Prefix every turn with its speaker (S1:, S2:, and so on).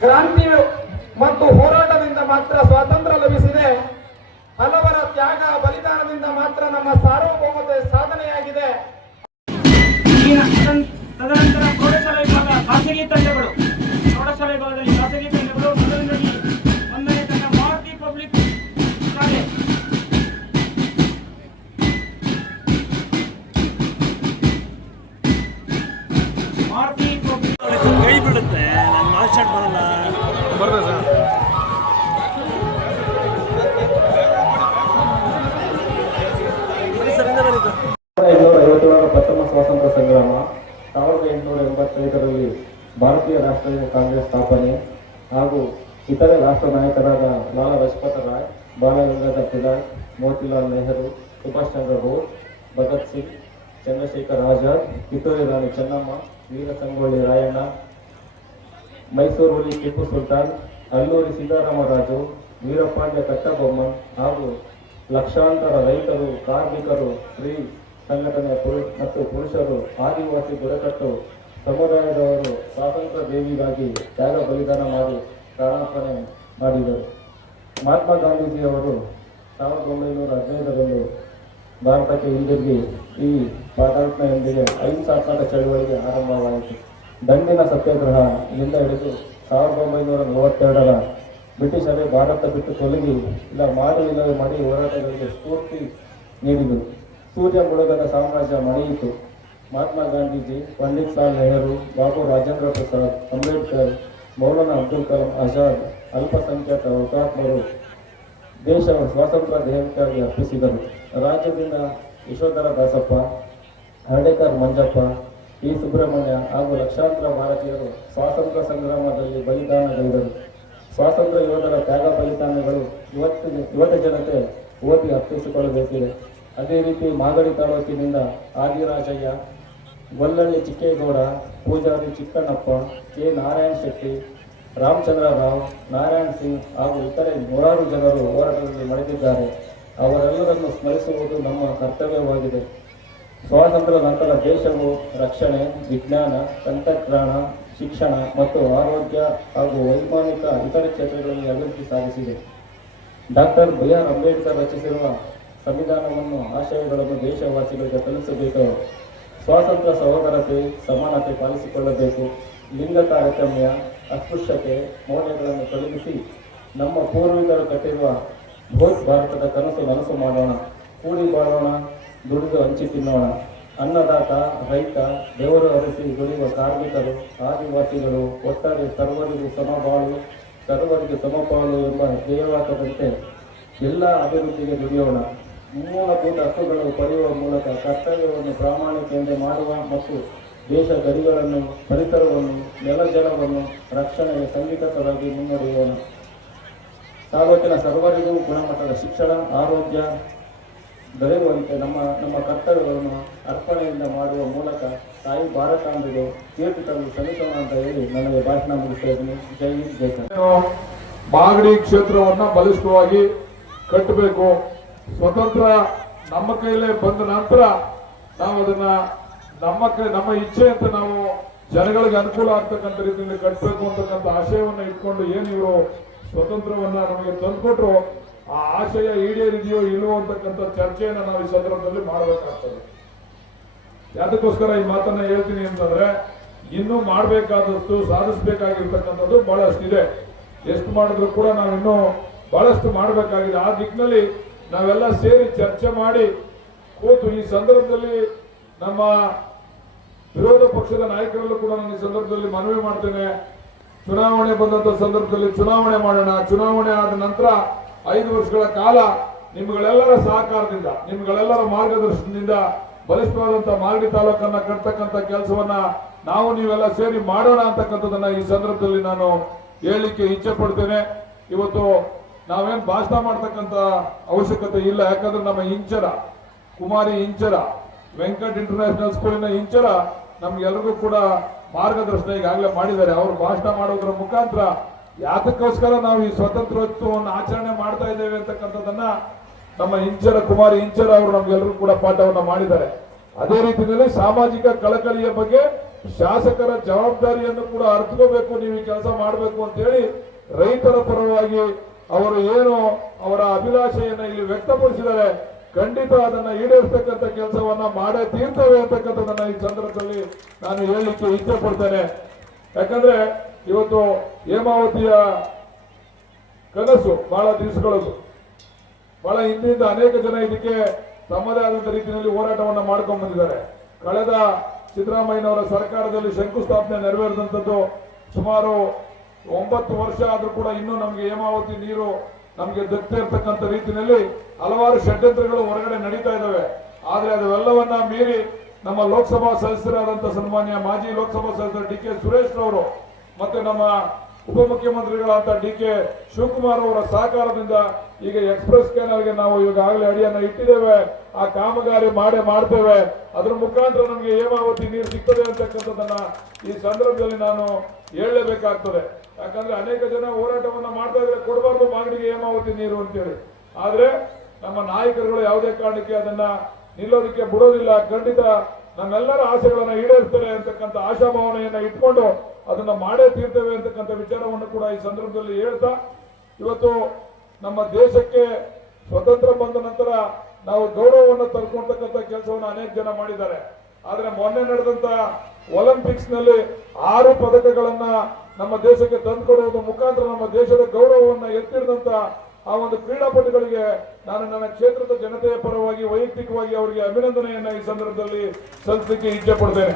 S1: ಕ್ರಾಂತಿ ಮತ್ತು ಹೋರಾಟದಿಂದ ಮಾತ್ರ ಸ್ವಾತಂತ್ರ್ಯ ಲಭಿಸಿದೆ. ಹಲವರ ತ್ಯಾಗ, ಬಲಿದಾನದಿಂದ ಮಾತ್ರ ನಮ್ಮ ಸಾರ್ವಭೌಮತೆ ಸಾಧನೆಯಾಗಿದೆ.
S2: ತದನಂತರ ಪ್ರೌಢಶಾಲೆ ವಿಭಾಗ ಖಾಸಗಿ ತಂಡಗಳು ಪ್ರೌಢಶಾಲೆ ವಿಭಾಗದಲ್ಲಿ
S3: ರಾಷ್ಟ್ರೀಯ ಕಾಂಗ್ರೆಸ್ ಸ್ಥಾಪನೆ ಹಾಗೂ ಇತರೆ ರಾಷ್ಟ್ರ ನಾಯಕರಾದ ಲಾಲಾ ಲಜಪತ್ ರಾಯ್ ಬಾಲ ಗಂಗಾಧರ್ ತಿಲಕ್, ಮೋತಿಲಾಲ್ ನೆಹರು ಸುಭಾಷ್ ಚಂದ್ರ ಬೋಸ್, ಭಗತ್ ಸಿಂಗ್, ಚಂದ್ರಶೇಖರ್ ಆಜಾದ್, ಕಿತ್ತೂರಿ ರಾಣಿ ಚೆನ್ನಮ್ಮ, ವೀರ ಸಂಗೊಳ್ಳಿ ರಾಯಣ್ಣ ಮೈಸೂರು ಹುಲಿ ಟಿಪ್ಪು ಸುಲ್ತಾನ್, ಅಲ್ಲೂರಿ ಸೀತಾರಾಮರಾಜು, ವೀರಪಾಂಡ್ಯ ಕಟ್ಟಬೊಮ್ಮನ್ ಹಾಗೂ ಲಕ್ಷಾಂತರ ರೈತರು, ಕಾರ್ಮಿಕರು, ಸ್ತ್ರೀ ಸಂಘಟನೆಯ ಪುರುಷ ಮತ್ತು ಪುರುಷರು, ಆದಿವಾಸಿ ಬುಡಕಟ್ಟು ಸ್ವಾತಂತ್ರ್ಯ ದೇವಿಗಾಗಿ ತ್ಯಾಗ ಬಲಿದಾನ ಮಾಡಿ ಪ್ರಾಣಾರ್ಪಣೆ ಮಾಡಿದರು. ಮಹಾತ್ಮ ಗಾಂಧೀಜಿಯವರು ಸಾವಿರದ ಒಂಬೈನೂರ ಹದಿನೈದರಲ್ಲಿ ಭಾರತಕ್ಕೆ ಹಿಂದಿರುಗಿ ಈ ಪಾದಾರ್ಪಣೆಯೊಂದಿಗೆ ಅಹಿಂಸಾತ್ಮಕ ಚಳವಳಿಗೆ ಆರಂಭವಾಯಿತು. ದಂಡಿನ ಸತ್ಯಾಗ್ರಹ ಇಲ್ಲಿಂದ ಹಿಡಿದು ಸಾವಿರದ ಒಂಬೈನೂರ ಮೂವತ್ತೆರಡರ ಬ್ರಿಟಿಷರೇ ಭಾರತ ಬಿಟ್ಟು ತೊಲಗಿ ಇಲ್ಲ ಮಾಡಿ ಇಲ್ಲವೇ ಮಾಡಿ ಹೋರಾಟಗಳಿಗೆ ಸ್ಫೂರ್ತಿ ನೀಡಿದರು. ಸೂರ್ಯ ಮುಳುಗದ ಸಾಮ್ರಾಜ್ಯ ಮಣಿಯಿತು ಮಹಾತ್ಮ ಗಾಂಧೀಜಿ, ಪಂಡಿತ್ ಲಾಲ್ ನೆಹರು, ಬಾಬು ರಾಜೇಂದ್ರ ಪ್ರಸಾದ್, ಅಂಬೇಡ್ಕರ್, ಮೌಲಾನಾ ಅಬ್ದುಲ್ ಕಲಾಂ ಆಜಾದ್, ಅಲ್ಪಸಂಖ್ಯಾತ ಹುತಾತ್ಮರು ದೇಶವನ್ನು ಸ್ವಾತಂತ್ರ್ಯ ದೇಹಕ್ಕಾಗಿ ಅರ್ಪಿಸಿದರು. ರಾಜ್ಯದಿಂದ ಯಶೋಧರ ದಾಸಪ್ಪ, ಹರ್ಡೇಕರ್ ಮಂಜಪ್ಪ ಪಿ ಸುಬ್ರಹ್ಮಣ್ಯ ಹಾಗೂ ಲಕ್ಷಾಂತರ ಭಾರತೀಯರು ಸ್ವಾತಂತ್ರ್ಯ ಸಂಗ್ರಾಮದಲ್ಲಿ ಬಲಿದಾನಗೈದರು ಸ್ವಾತಂತ್ರ್ಯ ಯೋಧರ ತ್ಯಾಗ ಬಲಿದಾನಗಳು ಇವತ್ತು ಯುವತ ಜನತೆ ಓದಿ ಅರ್ಪಿಸಿಕೊಳ್ಳಬೇಕಿದೆ ಅದೇ ರೀತಿ ಮಾಗಡಿ ತಾಲೂಕಿನಿಂದ ಆದಿರಾಜಯ್ಯ ಗೊಲ್ಲಳ್ಳಿ ಚಿಕ್ಕೇಗೌಡ, ಪೂಜಾರಿ ಚಿಕ್ಕಣ್ಣಪ್ಪ, ಕೆ. ನಾರಾಯಣ ಶೆಟ್ಟಿ ರಾಮಚಂದ್ರ ರಾವ್ ನಾರಾಯಣ್ ಸಿಂಗ್ ಹಾಗೂ ಇತರೆ ನೂರಾರು ಜನರು ಹೋರಾಟದಲ್ಲಿ ಮಡಿದಿದ್ದಾರೆ ಅವರೆಲ್ಲರನ್ನು ಸ್ಮರಿಸುವುದು ನಮ್ಮ ಕರ್ತವ್ಯವಾಗಿದೆ. ಸ್ವಾತಂತ್ರ್ಯ ನಂತರ ದೇಶವು ರಕ್ಷಣೆ, ವಿಜ್ಞಾನ, ತಂತ್ರಜ್ಞಾನ, ಶಿಕ್ಷಣ ಮತ್ತು ಆರೋಗ್ಯ ಹಾಗೂ ವೈಮಾನಿಕ ಇತರ ಕ್ಷೇತ್ರಗಳಲ್ಲಿ ಅಭಿವೃದ್ಧಿ ಸಾಧಿಸಿದೆ. Doctor B. ಆರ್. ಅಂಬೇಡ್ಕರ್ ರಚಿಸಿರುವ ಸಂವಿಧಾನವನ್ನು ಆಶಯಗಳನ್ನು ದೇಶವಾಸಿಗಳಿಗೆ ತಲುಪಿಸಬೇಕು ಸ್ವಾತಂತ್ರ್ಯ ಸಹೋದರತೆ, ಸಮಾನತೆ ಪಾಲಿಸಿಕೊಳ್ಳಬೇಕು. ಲಿಂಗ ತಾರತಮ್ಯ, ಅಸ್ಪೃಶ್ಯತೆ, ಮೌಲ್ಯಗಳನ್ನು ತೊಲಗಿಸಿ ನಮ್ಮ ಪೂರ್ವಿಕರು ಕಟ್ಟಿರುವ ಭೂತ್ ಭಾರತದ ಕನಸು ನನಸು ಮಾಡೋಣ. ಕೂಡಿ ಬಾಳೋಣ, ದುಡಿದು ಹಂಚಿ ತಿನ್ನೋಣ. ಅನ್ನದಾತ, ರೈತ ದೇವರು ಅರಸಿ ದುಡಿಯುವ ಕಾರ್ಮಿಕರು, ಆದಿವಾಸಿಗಳು, ಒಟ್ಟಾರೆ ಸರ್ವರಿಗೂ ಸಮಬಾಳು, ಸರ್ವರಿಗೆ ಸಮಪಾಲು ಎಂಬ ಧ್ಯೇಯವಾಗದಂತೆ ಎಲ್ಲ ಅಭಿವೃದ್ಧಿಗೆ ದುಡಿಯೋಣ. ಮೂಲಭೂತ ಹಕ್ಕುಗಳು ಪಡೆಯುವ ಮೂಲಕ ಕರ್ತವ್ಯವನ್ನು ಪ್ರಾಮಾಣಿಕೆಯಿಂದ ಮಾಡುವ ಮತ್ತು ದೇಶ ಗಡಿಗಳನ್ನು, ಪರಿಸರವನ್ನು, ನೆಲಜಲವನ್ನು ರಕ್ಷಣೆಗೆ ಸಂಘಟಿತವಾಗಿ ಮುನ್ನಡೆಯೋಣ. ತಾಲೂಕಿನ ಸರ್ವರಿಗೂ ಗುಣಮಟ್ಟದ ಶಿಕ್ಷಣ, ಆರೋಗ್ಯ ದೊರೆಯುವಂತೆ ನಮ್ಮ ನಮ್ಮ ಕರ್ತವ್ಯಗಳನ್ನು ಅರ್ಪಣೆಯಿಂದ ಮಾಡುವ ಮೂಲಕ ತಾಯಿ ಭಾರತಾಂಬೆಗೆ ತೀರ್ಪು ತಂದು ಶ್ರಮಿಸೋಣ ಅಂತ ಹೇಳಿ ನನಗೆ ಭಾಷಣ ಮುಗಿಸ್ತಾ ಇದ್ದೀನಿ. ಜೈ ಹಿಂದ್
S4: ಬಾಗಡಿ ಕ್ಷೇತ್ರವನ್ನ ಬಲಿಷ್ಠವಾಗಿ ಕಟ್ಟಬೇಕು. ಸ್ವತಂತ್ರ ನಮ್ಮ ಕೈಲೇ ಬಂದ ನಂತರ ನಾವು ಅದನ್ನ ನಮ್ಮ ಕೈ ನಮ್ಮ ಇಚ್ಛೆ ಅಂತ ನಾವು ಜನಗಳಿಗೆ ಅನುಕೂಲ ಆಗ್ತಕ್ಕಂಥ ರೀತಿಯಲ್ಲಿ ಕಟ್ಟಬೇಕು ಅಂತಕ್ಕಂಥ ಆಶಯವನ್ನ ಇಟ್ಕೊಂಡು ಏನು ಇವರು ಸ್ವತಂತ್ರವನ್ನ ನಮಗೆ ತಂದುಕೊಟ್ರು, ಆ ಆಶಯ ಈಡೇರಿದೆಯೋ ಇಲ್ಲವೋ ಅಂತಕ್ಕಂಥ ಚರ್ಚೆಯನ್ನ ನಾವು ಈ ಸಂದರ್ಭದಲ್ಲಿ ಮಾಡಬೇಕಾಗ್ತದೆ. ಯಾತಕ್ಕೋಸ್ಕರ ಈ ಮಾತನ್ನ ಹೇಳ್ತೀನಿ ಅಂತಂದ್ರೆ, ಇನ್ನೂ ಮಾಡಬೇಕಾದಷ್ಟು, ಸಾಧಿಸಬೇಕಾಗಿರ್ತಕ್ಕಂಥದ್ದು ಬಹಳಷ್ಟಿದೆ. ಎಷ್ಟು ಮಾಡಿದ್ರು ಕೂಡ ನಾವು ಬಹಳಷ್ಟು ಮಾಡಬೇಕಾಗಿದೆ. ಆ ದಿಕ್ಕಿನಲ್ಲಿ ನಾವೆಲ್ಲ ಸೇರಿ ಚರ್ಚೆ ಮಾಡಿ ಕೂತು ಈ ಸಂದರ್ಭದಲ್ಲಿ ನಮ್ಮ ವಿರೋಧ ಪಕ್ಷದ ನಾಯಕರಲ್ಲೂ ಕೂಡ ನಾನು ಈ ಸಂದರ್ಭದಲ್ಲಿ ಮನವಿ ಮಾಡ್ತೇನೆ. ಚುನಾವಣೆ ಬಂದಂತ ಸಂದರ್ಭದಲ್ಲಿ ಚುನಾವಣೆ ಮಾಡೋಣ. ಚುನಾವಣೆ ಆದ ನಂತರ ಐದು ವರ್ಷಗಳ ಕಾಲ ನಿಮ್ಗಳೆಲ್ಲರ ಸಹಕಾರದಿಂದ, ನಿಮ್ಗಳೆಲ್ಲರ ಮಾರ್ಗದರ್ಶನದಿಂದ, ಬಲಿಷ್ಠವಾದಂತ ಮಾಗಡಿ ತಾಲೂಕನ್ನ ಕಟ್ತಕ್ಕಂಥ ಕೆಲಸವನ್ನ ನಾವು ನೀವೆಲ್ಲ ಸೇರಿ ಮಾಡೋಣ ಅಂತಕ್ಕಂಥದ್ದನ್ನ ಈ ಸಂದರ್ಭದಲ್ಲಿ ನಾನು ಹೇಳಲಿಕ್ಕೆ ಇಚ್ಛೆ ಪಡ್ತೇನೆ. ಇವತ್ತು ನಾವೇನ್ ಭಾಷಣ ಮಾಡ್ತಕ್ಕಂತ ಅವಶ್ಯಕತೆ ಇಲ್ಲ. ಯಾಕಂದ್ರೆ ನಮ್ಮ ಇಂಚರ, ಕುಮಾರಿ ಇಂಚರ, ವೆಂಕಟ್ ಇಂಟರ್ನ್ಯಾಷನಲ್ ಸ್ಕೂಲಿನ ಇಂಚರ ನಮ್ಗೆಲ್ರಿಗೂ ಕೂಡ ಮಾರ್ಗದರ್ಶನ ಈಗಾಗಲೇ ಮಾಡಿದ್ದಾರೆ. ಅವರು ಭಾಷಣ ಮಾಡೋದ್ರ ಮುಖಾಂತರ ಯಾತಕ್ಕೋಸ್ಕರ ನಾವು ಈ ಸ್ವತಂತ್ರೋತ್ಸವವನ್ನು ಆಚರಣೆ ಮಾಡ್ತಾ ಇದ್ದೇವೆ ಅಂತಕ್ಕಂಥದ್ದನ್ನ ನಮ್ಮ ಇಂಚರ, ಕುಮಾರಿ ಇಂಚರ ಅವರು ನಮ್ಗೆಲ್ಲರಿಗೂ ಕೂಡ ಪಾಠವನ್ನು ಮಾಡಿದ್ದಾರೆ. ಅದೇ ರೀತಿಯಲ್ಲಿ ಸಾಮಾಜಿಕ ಕಳಕಳಿಯ ಬಗ್ಗೆ ಶಾಸಕರ ಜವಾಬ್ದಾರಿಯನ್ನು ಕೂಡ ಅರ್ಥಕೋಬೇಕು ನೀವು ಈ ಕೆಲಸ ಮಾಡಬೇಕು ಅಂತ ಹೇಳಿ ರೈತರ ಪರವಾಗಿ ಅವರು ಏನು ಅವರ ಅಭಿಲಾಷೆಯನ್ನು ಇಲ್ಲಿ ವ್ಯಕ್ತಪಡಿಸಿದರೆ ಖಂಡಿತ ಅದನ್ನು ಈಡೇರಿಸತಕ್ಕಂಥ ಕೆಲಸವನ್ನ ಮಾಡೇ ತೀರ್ಥವೇ ಅಂತಕ್ಕಂಥದ್ದನ್ನ ಈ ಸಂದರ್ಭದಲ್ಲಿ ನಾನು ಹೇಳಲಿಕ್ಕೆ ಇಚ್ಛೆ ಪಡ್ತೇನೆ. ಯಾಕಂದ್ರೆ ಇವತ್ತು ಹೇಮಾವತಿಯ ಕನಸು ಬಹಳ ದಿವಸಗಳದ್ದು ಬಹಳ ಹಿಂದಿನಿಂದ ಅನೇಕ ಜನ ಇದಕ್ಕೆ ತಮ್ಮದೇ ಆದಂತ ರೀತಿಯಲ್ಲಿ ಹೋರಾಟವನ್ನು ಮಾಡ್ಕೊಂಡು ಬಂದಿದ್ದಾರೆ. ಕಳೆದ ಸಿದ್ದರಾಮಯ್ಯನವರ ಸರ್ಕಾರದಲ್ಲಿ ಶಂಕುಸ್ಥಾಪನೆ ನೆರವೇರಿದಂಥದ್ದು ಸುಮಾರು ಒಂಬತ್ತು ವರ್ಷ ಆದರೂ ಕೂಡ ಇನ್ನೂ ನಮಗೆ ಹೇಮಾವತಿ ನೀರು ನಮಗೆ ದಕ್ಕದೇ ಇರ್ತಕ್ಕಂಥ ರೀತಿಯಲ್ಲಿ ಹಲವಾರು ಷಡ್ಯಂತ್ರಗಳು ಹೊರಗಡೆ ನಡೀತಾ ಇದ್ದಾವೆ ಆದರೆ ಅದೆಲ್ಲವನ್ನ ಮೀರಿ ನಮ್ಮ ಲೋಕಸಭಾ ಸದಸ್ಯರಾದಂಥ ಸನ್ಮಾನ್ಯ ಮಾಜಿ ಲೋಕಸಭಾ ಸದಸ್ಯರು ಡಿ ಕೆ ಸುರೇಶ್ ಅವರು ಮತ್ತೆ ನಮ್ಮ ಉಪಮುಖ್ಯಮಂತ್ರಿಗಳಾದ ಡಿ ಕೆ ಶಿವಕುಮಾರ್ ಅವರ ಸಹಕಾರದಿಂದ ಈಗ ಎಕ್ಸ್ಪ್ರೆಸ್ ಕೆನಾಲ್ಗೆ ನಾವು ಈಗಾಗಲೇ ಅಡಿಯನ್ನು ಇಟ್ಟಿದ್ದೇವೆ. ಆ ಕಾಮಗಾರಿ ಮಾಡೇ ಮಾಡ್ತೇವೆ. ಅದ್ರ ಮುಖಾಂತರ ನಮಗೆ ಹೇಮಾವತಿ ನೀರು ಸಿಗ್ತದೆ ಅಂತಕ್ಕಂಥದ್ದನ್ನ ಈ ಸಂದರ್ಭದಲ್ಲಿ ನಾನು ಹೇಳಲೇಬೇಕಾಗ್ತದೆ ಯಾಕಂದ್ರೆ ಅನೇಕ ಜನ ಹೋರಾಟವನ್ನ ಮಾಡ್ತಾ ಇದ್ರೆ ಕೊಡಬಾರ್ದು ಮಾಗಡಿಗೆ ಹೇಮಾವತಿ ನೀರು ಅಂತೇಳಿ. ಆದ್ರೆ ನಮ್ಮ ನಾಯಕರುಗಳು ಯಾವುದೇ ಕಾರಣಕ್ಕೆ ಅದನ್ನ ನಿಲ್ಲೋದಕ್ಕೆ ಬಿಡೋದಿಲ್ಲ. ಖಂಡಿತ ನಮ್ಮೆಲ್ಲರ ಆಸೆಗಳನ್ನ ಈಡೇರಿಸ್ತಾರೆ ಅಂತಕ್ಕಂಥ ಆಶಾಭಾವನೆಯನ್ನ ಇಟ್ಕೊಂಡು ಅದನ್ನ ಮಾಡೇ ತೀರ್ತೇವೆ ಅಂತಕ್ಕಂಥ ವಿಚಾರವನ್ನು ಕೂಡ ಈ ಸಂದರ್ಭದಲ್ಲಿ ಹೇಳ್ತಾ, ಇವತ್ತು ನಮ್ಮ ದೇಶಕ್ಕೆ ಸ್ವತಂತ್ರ ಬಂದ ನಂತರ ನಾವು ಗೌರವವನ್ನು ತರ್ಕೊಳ್ತಕ್ಕಂಥ ಕೆಲಸವನ್ನು ಅನೇಕ ಜನ ಮಾಡಿದ್ದಾರೆ. ಆದ್ರೆ ಮೊನ್ನೆ ನಡೆದಂತ ಒಲಿಂಪಿಕ್ಸ್ನಲ್ಲಿ ಆರು ಪದಕಗಳನ್ನ ನಮ್ಮ ದೇಶಕ್ಕೆ ತಂದುಕೊಡುವುದರ ಮುಖಾಂತರ ನಮ್ಮ ದೇಶದ ಗೌರವವನ್ನು ಎತ್ತಿಡಿದಂತ ಆ ಒಂದು ಕ್ರೀಡಾಪಟುಗಳಿಗೆ ನಾನು ನನ್ನ ಕ್ಷೇತ್ರದ ಜನತೆಯ ಪರವಾಗಿ, ವೈಯಕ್ತಿಕವಾಗಿ ಅವರಿಗೆ ಅಭಿನಂದನೆಯನ್ನ ಈ ಸಂದರ್ಭದಲ್ಲಿ ಸಲ್ಲಿಸಲಿಕ್ಕೆ ಇಚ್ಛೆ ಪಡ್ತೇನೆ.